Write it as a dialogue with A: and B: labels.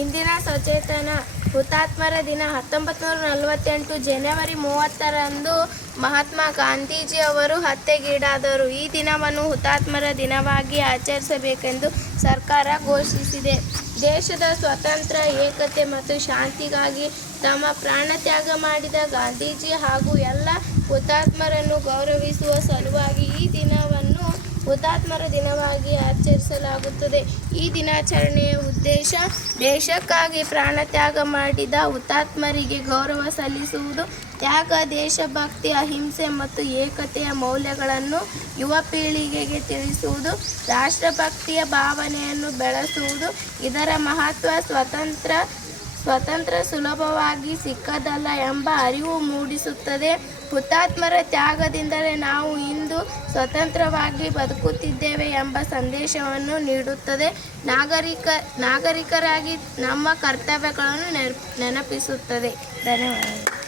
A: ಇಂದಿನ ಸಚೇತನ ಹುತಾತ್ಮರ ದಿನ ಹತ್ತೊಂಬತ್ತು ನೂರ ನಲವತ್ತೆಂಟು ಜನವರಿ ಮೂವತ್ತರಂದು ಮಹಾತ್ಮ ಗಾಂಧೀಜಿ ಅವರು ಹತ್ಯೆಗೀಡಾದರು. ಈ ದಿನವನ್ನು ಹುತಾತ್ಮರ ದಿನವಾಗಿ ಆಚರಿಸಬೇಕೆಂದು ಸರ್ಕಾರ ಘೋಷಿಸಿದೆ. ದೇಶದ ಸ್ವತಂತ್ರ, ಏಕತೆ ಮತ್ತು ಶಾಂತಿಗಾಗಿ ತಮ್ಮ ಪ್ರಾಣ ತ್ಯಾಗ ಮಾಡಿದ ಗಾಂಧೀಜಿ ಹಾಗೂ ಎಲ್ಲ ಹುತಾತ್ಮರನ್ನು ಗೌರವಿಸುವ ಸಲುವಾಗಿ ಈ ಹುತಾತ್ಮರ ದಿನವಾಗಿ ಆಚರಿಸಲಾಗುತ್ತದೆ. ಈ ದಿನಾಚರಣೆಯ ಉದ್ದೇಶ ದೇಶಕ್ಕಾಗಿ ಪ್ರಾಣ ತ್ಯಾಗ ಮಾಡಿದ ಹುತಾತ್ಮರಿಗೆ ಗೌರವ ಸಲ್ಲಿಸುವುದು. ತ್ಯಾಗ, ದೇಶಭಕ್ತಿ, ಅಹಿಂಸೆ ಮತ್ತು ಏಕತೆಯ ಮೌಲ್ಯಗಳನ್ನು ಯುವ ಪೀಳಿಗೆಗೆ ತಿಳಿಸುವುದು. ರಾಷ್ಟ್ರಭಕ್ತಿಯ ಭಾವನೆಯನ್ನು ಬೆಳೆಸುವುದು. ಇದರ ಮಹತ್ವ ಸ್ವತಂತ್ರ ಸ್ವತಂತ್ರ ಸುಲಭವಾಗಿ ಸಿಕ್ಕದಲ್ಲ ಎಂಬ ಅರಿವು ಮೂಡಿಸುತ್ತದೆ. ಹುತಾತ್ಮರ ತ್ಯಾಗದಿಂದಲೇ ನಾವು ಇಂದು ಸ್ವತಂತ್ರವಾಗಿ ಬದುಕುತ್ತಿದ್ದೇವೆ ಎಂಬ ಸಂದೇಶವನ್ನು ನೀಡುತ್ತದೆ. ನಾಗರಿಕ ನಾಗರಿಕರಾಗಿ ನಮ್ಮ ಕರ್ತವ್ಯಗಳನ್ನು ನೆನಪಿಸುತ್ತದೆ. ಧನ್ಯವಾದಗಳು.